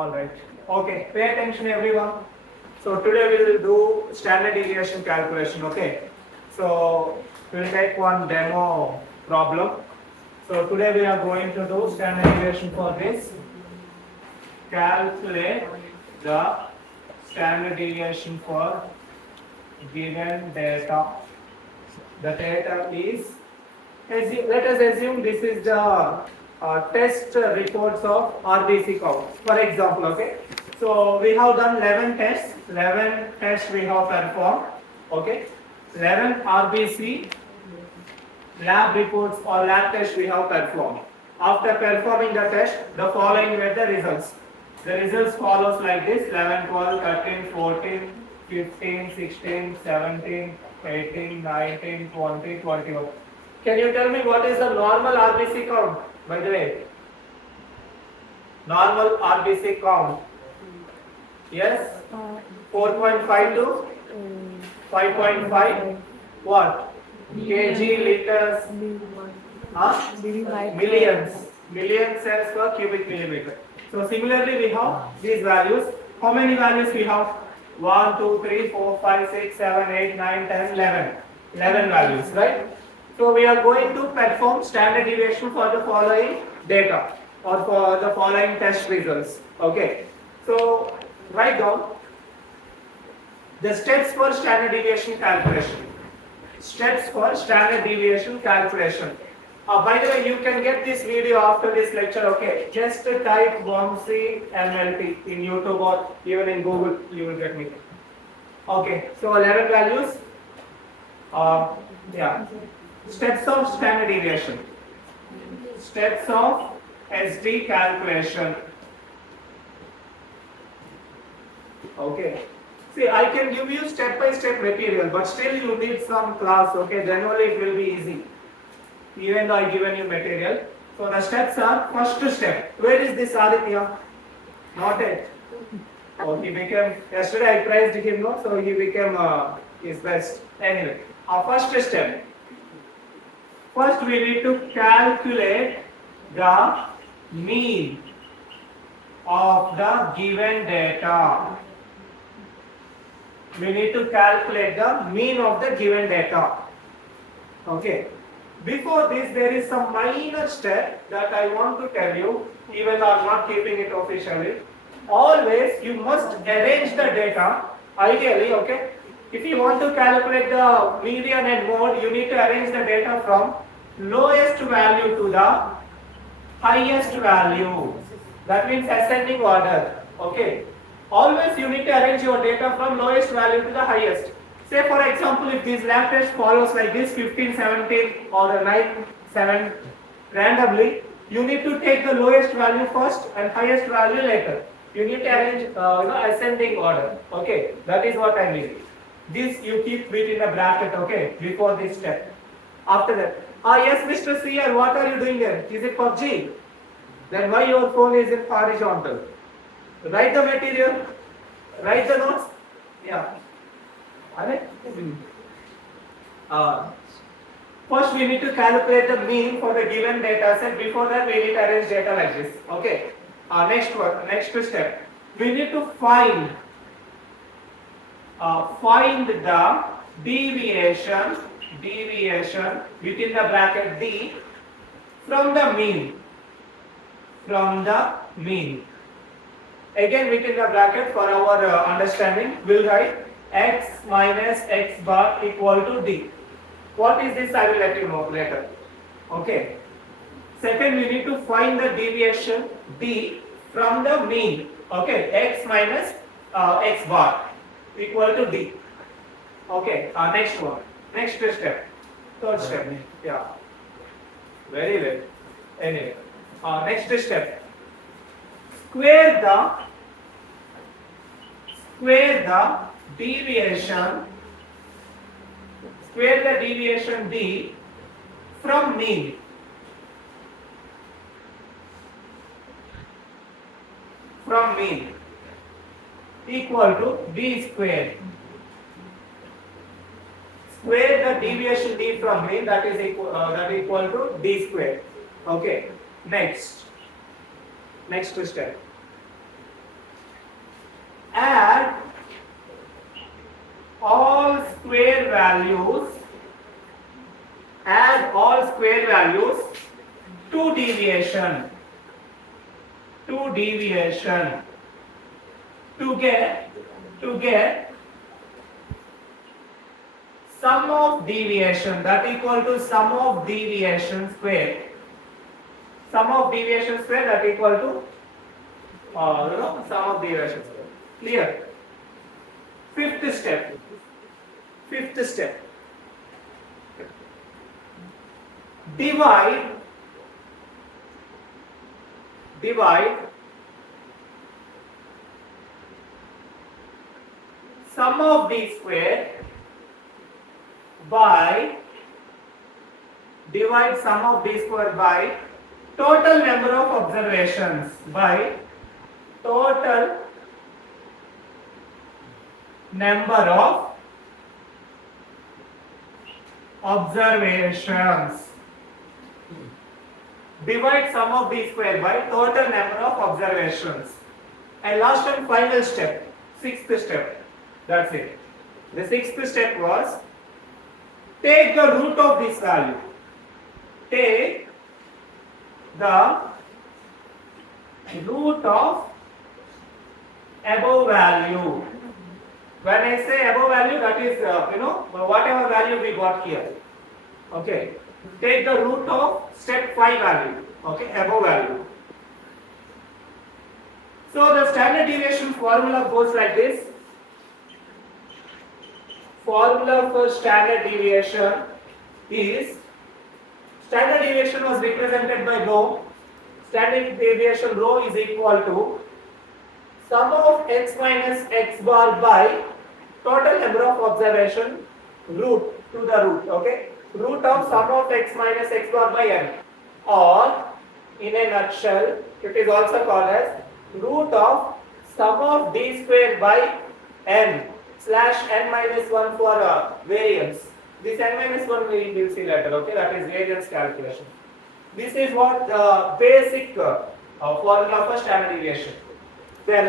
All right. Okay. Pay attention, everyone. So today we will do standard deviation calculation. Okay. So we'll take one demo problem. So today we are going to do standard deviation for this. Calculate the standard deviation for given data. The data is, let us assume this is the test reports of RBC count. For example, okay. So we have done 11 tests. 11 tests we have performed. Okay. 11 RBC lab reports or lab tests we have performed. After performing the test, the following were the results. The results follows like this: 11, 12, 13, 14, 15, 16, 17, 18, 19, 20, 21. Can you tell me what is the normal RBC count, by the way? Normal RBC count. Yes? 4.5 to 5.5. What? Kg, liters, millions. Million cells per cubic millimeter. So similarly we have these values. How many values we have? 1, 2, 3, 4, 5, 6, 7, 8, 9, 10, 11. 11 values, right? So we are going to perform standard deviation for the following data or for the following test results. Okay. So write down the steps for standard deviation calculation. Steps for standard deviation calculation. By the way, you can get this video after this lecture. Okay. Just type Vamsi MLT in YouTube or even in Google. You will get me. Okay. So 11 values. Yeah. Steps of standard deviation. Steps of SD calculation. Okay. See, I can give you step-by-step material, but still you need some class. Okay, then only it will be easy. Even though I given you material. So the steps are: first step. Where is this Aditya? Not it. Oh, he became, yesterday I praised him, no? So he became his best. Anyway, our first step. First we need to calculate the mean of the given data. We need to calculate the mean of the given data. Okay. Before this, there is some minor step that I want to tell you, even though I am not keeping it officially. Always you must arrange the data, ideally, okay. If you want to calculate the median and mode, you need to arrange the data from lowest value to the highest value. That means ascending order, okay. Always you need to arrange your data from lowest value to the highest. Say for example, if this lab test follows like this 15, 17 or 9, 7 randomly, you need to take the lowest value first and highest value later. You need to arrange ascending order. Okay, that is what I mean. This you keep within a bracket, okay, before this step. After that, yes Mr. CR, what are you doing there? Is it PUBG? Then why your phone is in horizontal? Write the material, write the notes. Yeah. First we need to calculate the mean for the given data set. Before that we need to arrange data like this. Okay. Next step. We need to find the deviation within the bracket D from the mean. Again within the bracket for our understanding, we'll write x minus x bar equal to d. What is this? I will let you know later. Okay. Second, we need to find the deviation d from the mean. Okay. X minus x bar equal to d. Okay. Next one. Next step. Third step. Yeah. Very well. Anyway. Next step. Square the deviation d from mean. Equal to d squared. Square the deviation d from mean, that is equal to d squared. Okay. Next step. square values to deviation to get sum of deviation, that equal to sum of deviation square that equal to sum of deviation square. Clear? Fifth step, divide sum of d square by total number of observations divide sum of d square by total number of observations. And last and final step, sixth step, that's it. The sixth step was take the root of this value. Take the root of above value. When I say above value, that is whatever value we got here. Okay. Take the root of step 5 value. Okay, above value. So the standard deviation formula goes like this. Formula for standard deviation is, standard deviation was represented by rho. Standard deviation rho is equal to sum of x minus x bar by total number of observation root to the root. Okay, root of sum of x minus x bar by n, or in a nutshell it is also called as root of sum of d square by n slash n minus 1 for variance. This n minus 1 we will see later. Okay, that is variance calculation. This is what basic formula for standard deviation. Then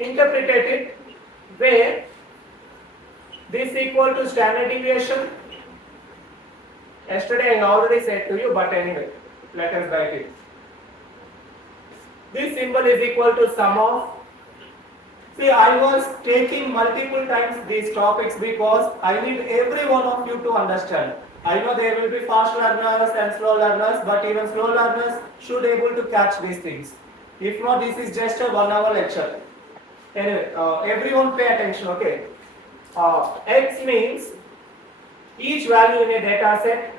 interpreted it where this equal to standard deviation. Yesterday I already said to you, but anyway, let us write it. This symbol is equal to sum of. See, I was taking multiple times these topics because I need every one of you to understand. I know there will be fast learners and slow learners, but even slow learners should be able to catch these things. If not, this is just a 1 hour lecture. Anyway, everyone pay attention, okay? X means each value in a data set.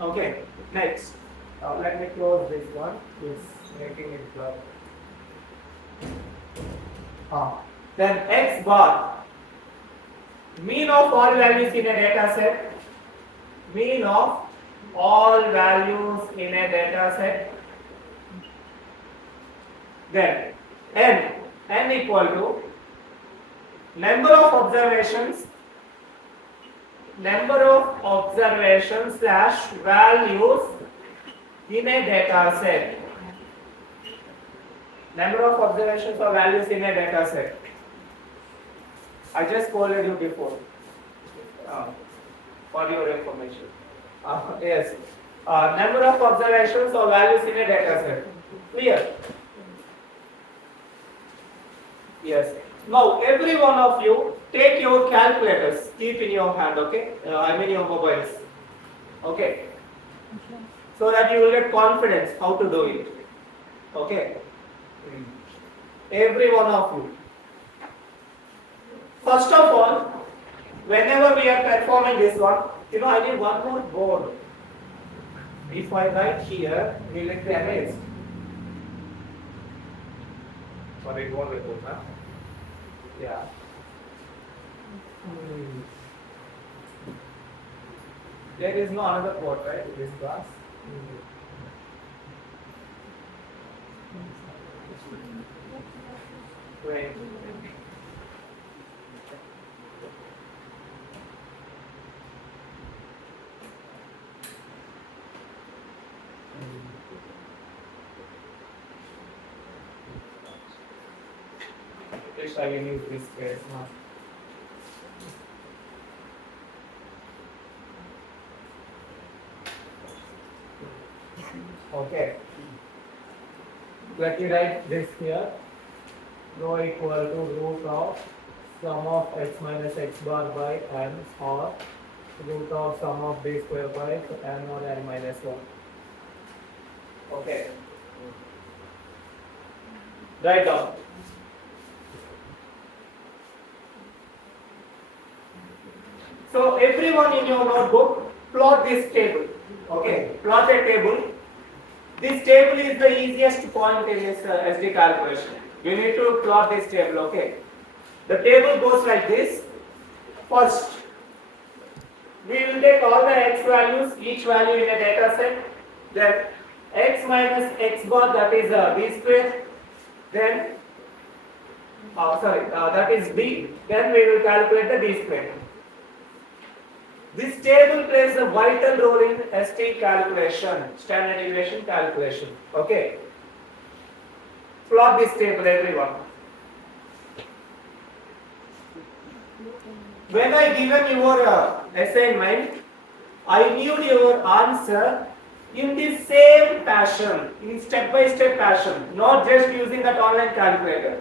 Okay, next. Let me close this one. It's making it blur. Then X bar, mean of all values in a data set. Mean of all values in a data set. Then n equal to number of observations slash values in a data set. Number of observations or values in a data set. I just told you before for your information. Yes. Number of observations or values in a data set. Clear? Yes. Now every one of you take your calculators, keep in your hand, okay? I mean your mobiles. Okay. So that you will get confidence how to do it. Okay. Every one of you. First of all, whenever we are performing this one, I need one more board. If I write here, will it be erased? Sorry, it won't report, huh? Yeah. There is no another board, right, in this class? Wait. least I will use this space now. Okay. Let me write this here. Rho equal to root of sum of x minus x bar by n or root of sum of b square by n or n minus 1. Okay. Write down. So everyone in your notebook, plot this table. Okay, plot a table. This table is the easiest point in this SD calculation. You need to plot this table. Okay. The table goes like this. First, we will take all the x values, each value in a data set. Then x minus x bar, that is b square. Then, that is b. Then we will calculate the b square. This table plays a vital role in ST calculation, standard deviation calculation. Okay. Plot this table, everyone. When I given your assignment, I knew your answer in the same fashion, in step-by-step fashion, not just using that online calculator.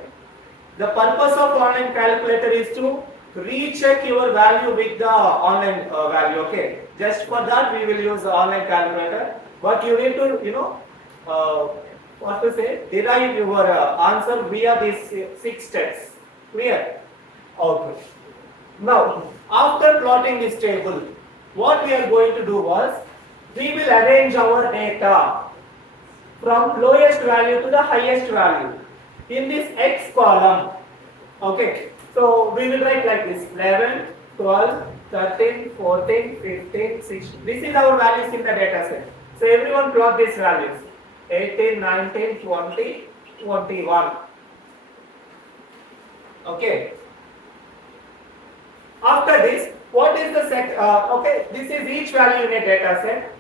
The purpose of online calculator is to recheck your value with the online value. Okay, just for that we will use the online calculator, but you need to derive your answer via these 6 steps. Clear? Okay. Now after plotting this table, what we are going to do was we will arrange our data from lowest value to the highest value in this x column. Okay. So we will write like this: 11, 12, 13, 14, 15, 16. This is our values in the data set. So everyone plot these values: 18, 19, 20, 21. Okay. After this, what is the set? Okay, this is each value in a data set.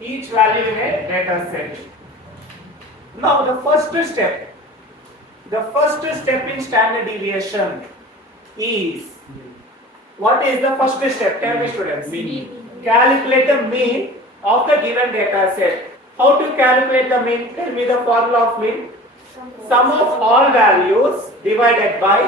Each value in a data set. Now the first step in standard deviation is, what is the first step? Tell me, students. Mean. Calculate the mean of the given data set. How to calculate the mean? Tell me the formula of mean. Sum of all values divided by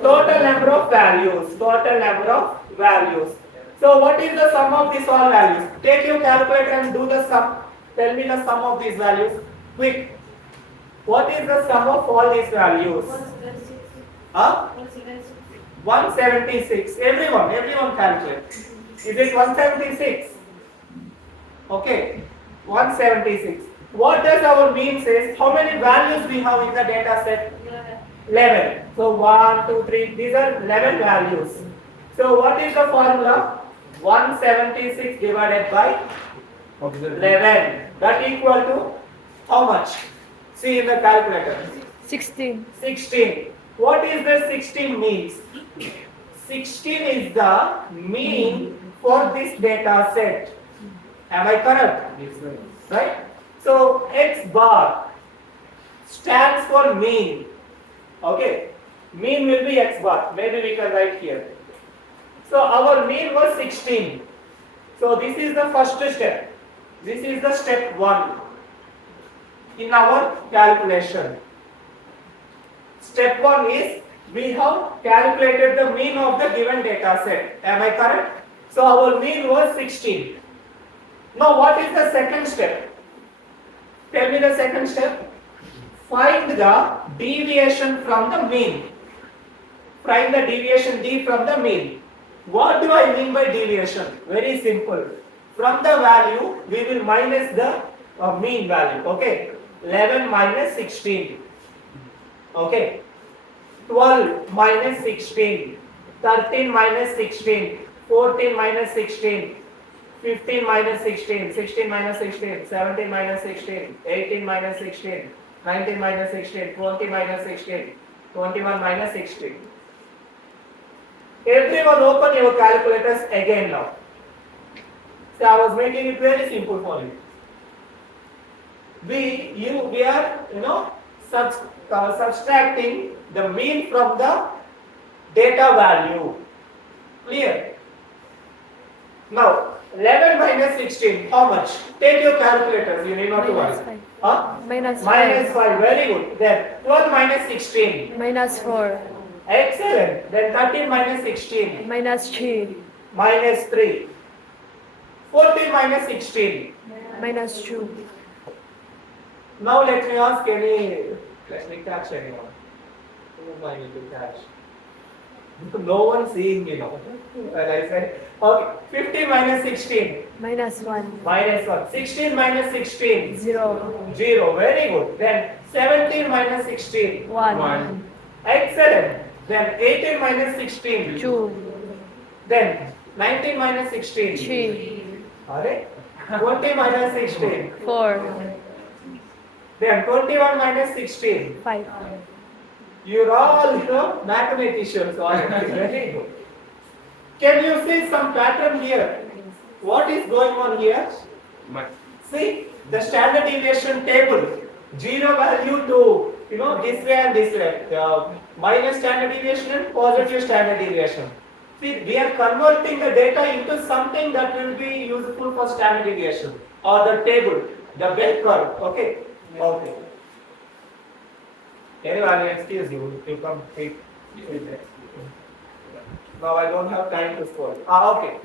total number of values. Total number of values. So what is the sum of these all values? Take your calculator and do the sum. Tell me the sum of these values. Quick. What is the sum of all these values? 176. Everyone calculate. Is it 176? Okay. 176. What does our mean says? How many values we have in the data set? 11. So 1, 2, 3. These are 11 values. So what is the formula? 176 divided by 11. That equal to how much? See in the calculator. 16. 16. What is the 16 means? 16 is the mean for this data set. Am I correct? Yes, sir. Right? So X bar stands for mean. Okay. Mean will be X bar. Maybe we can write here. So our mean was 16. So this is the first step. This is the step 1 in our calculation. Step 1 is we have calculated the mean of the given data set. Am I correct? So our mean was 16. Now what is the second step? Tell me the second step. Find the deviation from the mean. Find the deviation D from the mean. What do I mean by deviation? Very simple. From the value, we will minus the mean value. Okay. 11 minus 16. Okay. 12 minus 16. 13 minus 16. 14 minus 16. 15 minus 16. 16 minus 16. 17 minus 16. 18 minus 16. 19 minus 16. 20 minus 16. 21 minus 16. Everyone open your calculators again now. So I was making it very simple for you. we are subtracting the mean from the data value. Clear? Now 11 minus 16, how much? Take your calculators, you need not to worry. Minus 5. Minus 5, very good. Then 12 minus 16. Minus 4. Excellent. Then 13 minus 16. Minus 3. Minus 3. 14 minus 16. Minus 2. Now let me ask let me catch anyone. Whom I need to catch? No one seeing me now. Well, I said, okay, 15 minus 16. Minus 1. Minus 1. 16 minus 16. 0. 0. Very good. Then 17 minus 16. 1. Excellent. Then 18 minus 16. 2. Then 19 minus 16. 3. Alright. 20 minus 16. 4. Then 21 minus 16. 5. You're all, mathematicians. All very good. Can you see some pattern here? What is going on here? See the standard deviation table. 0 value to this way and this way. Minus standard deviation and positive standard deviation. See, we are converting the data into something that will be useful for standard deviation or the table, the bell curve. Okay. Okay. Anyway, excuse you. You come take it. Now I don't have time to score. Okay.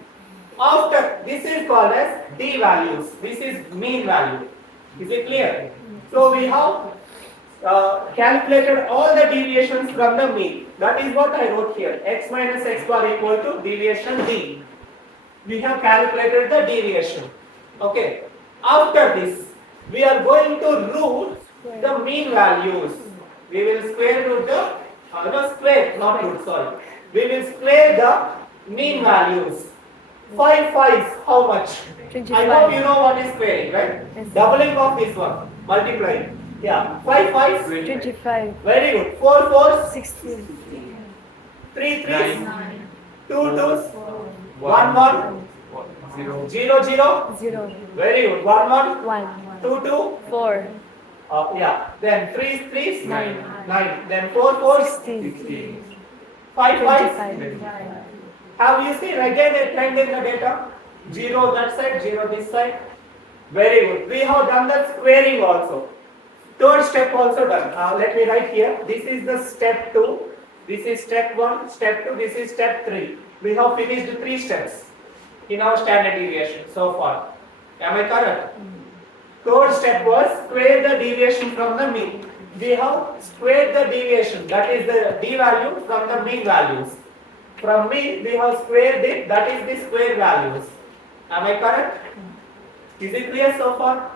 After this is called as D values. This is mean value. Is it clear? So we have calculated all the deviations from the mean. That is what I wrote here. X minus x bar equal to deviation D. We have calculated the deviation. Okay. After this, we are going to root the mean values. We will square root the we will square the mean values. 5 5s, how much? 25. I hope you know what is squaring, right? Yes. Doubling of this one, multiplying. Yeah, 5 5s. 25. Very good. 4 4s. 16. 3 3s. 2 2s. 1 1. 0 0. 0. Very good. 1 1. 1. 2 2. 4. Yeah. Then 3 3s. 9. 9. Then 4 4s. 16. 5 5s. 25. Have you seen again a trend in the data? 0 that side, 0 this side. Very good. We have done the squaring also. Third step also done. Let me write here. This is the step 2. This is step 1, step 2, this is step 3. We have finished 3 steps in our standard deviation so far. Am I correct? Third step was square the deviation from the mean. We have squared the deviation, that is the D value from the mean values. From mean we have squared it, that is the square values. Am I correct? Is it clear so far?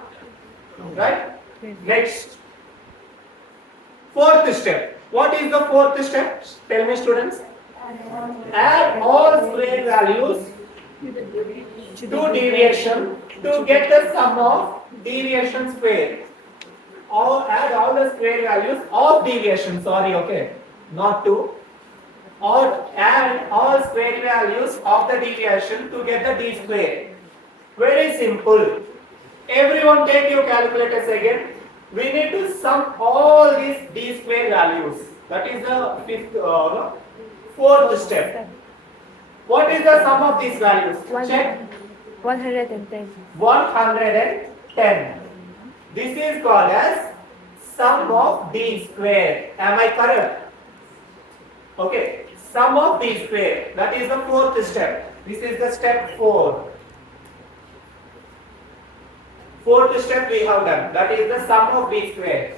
Right? Next. Fourth step. What is the fourth step? Tell me, students. Add all square values to deviation to get the sum of deviation square. Or add all the square values of deviation. Sorry, okay. Not to. Or add all square values of the deviation to get the d square. Very simple. Everyone take your calculators again. We need to sum all these d square values. That is the fourth step. What is the sum of these values? Check. 110. 110. This is called as sum of d square. Am I correct? Okay. Sum of d square. That is the fourth step. This is the step 4. Fourth step we have done. That is the sum of d square.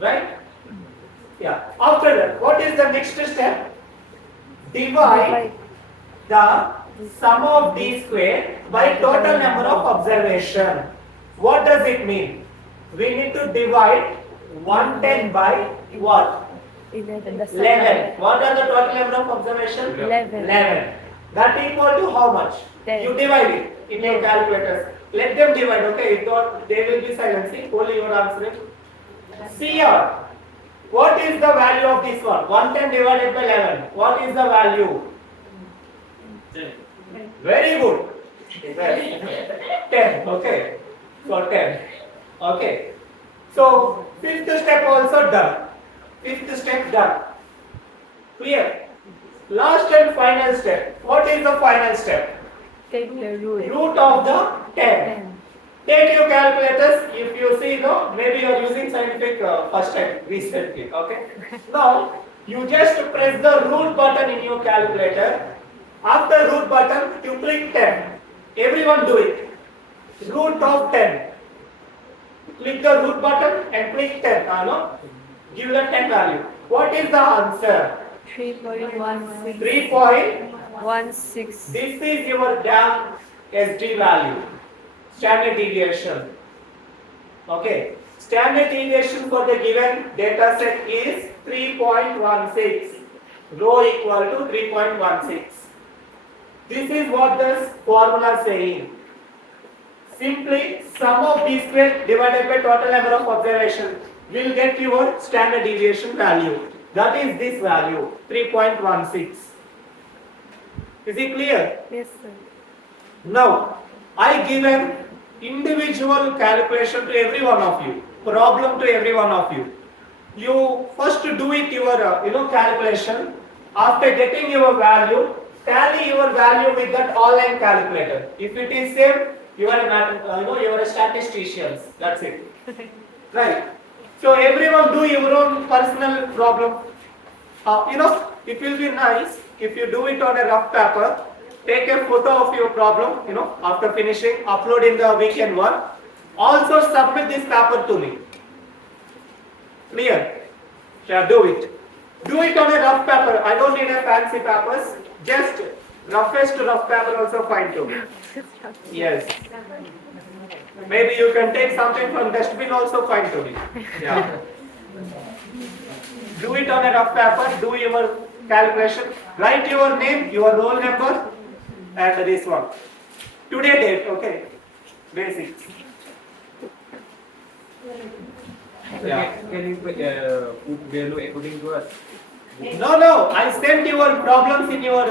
Right? Yeah. After that, what is the next step? Divide the sum of d square by total number of observation. What does it mean? We need to divide 110 by what? 11. 11. What are the total number of observation? 11. That equal to how much? 10. You divide it in your calculators. Let them divide, okay? If not, they will be silent. See, only you are answering. See here. What is the value of this one? 110 divided by 11. What is the value? 10. Very good. 10. Okay. So 10. Okay. So fifth step also done. Fifth step done. Clear? Last and final step. What is the final step? Take the root. Root of the 10. 10. Take your calculators. If you see, no, maybe you are using scientific first time recently. Okay. Now you just press the root button in your calculator. After root button, you click 10. Everyone do it. Root of 10. Click the root button and click 10. No? Give the 10 value. What is the answer? 3.16. 3.16. This is your damn SD value. Standard deviation. Okay. Standard deviation for the given data set is 3.16. Rho equal to 3.16. This is what the formula saying. Simply sum of d square divided by total number of observations will get your standard deviation value. That is this value, 3.16. Is it clear? Yes, sir. Now, I give an individual calculation to every one of you, problem to every one of you. You first do it your calculation. After getting your value, tally your value with that online calculator. If it is same, you are a statistician. That's it. Right. So everyone do your own personal problem. It will be nice if you do it on a rough paper. Take a photo of your problem, after finishing, upload in the weekend one. Also submit this paper to me. Clear? Yeah, do it. Do it on a rough paper. I don't need a fancy papers. Just roughest rough paper also fine to me. Yes. Maybe you can take something from dustbin also fine to me. Yeah. Do it on a rough paper. Do your calculation. Write your name, your roll number, and this one. Today date, okay. Basics. Yeah. Can you put value according to us? No. I sent your problems in your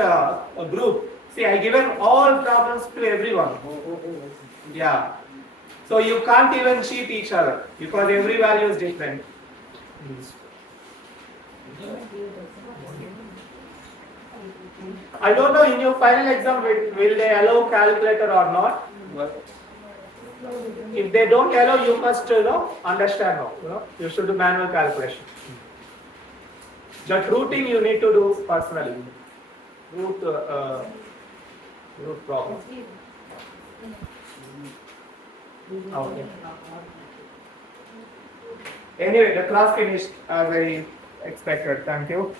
group. See, I given all problems to everyone. Yeah. So you can't even cheat each other because every value is different. I don't know in your final exam will they allow calculator or not. What? If they don't allow, you must understand now. You should do manual calculation. That routing you need to do personally. Root problem. Okay. Anyway, the class finished as I expected. Thank you.